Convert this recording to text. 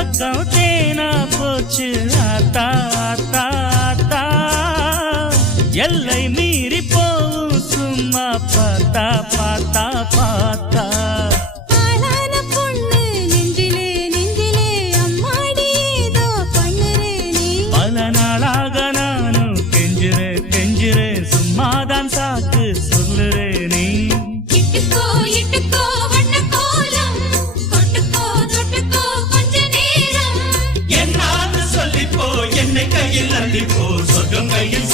பக்கம் தேனா போச்சு ஆத்தா ஆத்தா ஆத்தா எல்லை மீறி போவும் சும்மா பார்த்தா பார்த்தா பார்த்தா பல நாளாக நானும் கெஞ்சுறேன் கெஞ்சுறேன் சும்மாதான் சாக்கு சொல்லுறேன் நீ என்னை கையில் அள்ளிப்போ சொர்க்கம் கையில்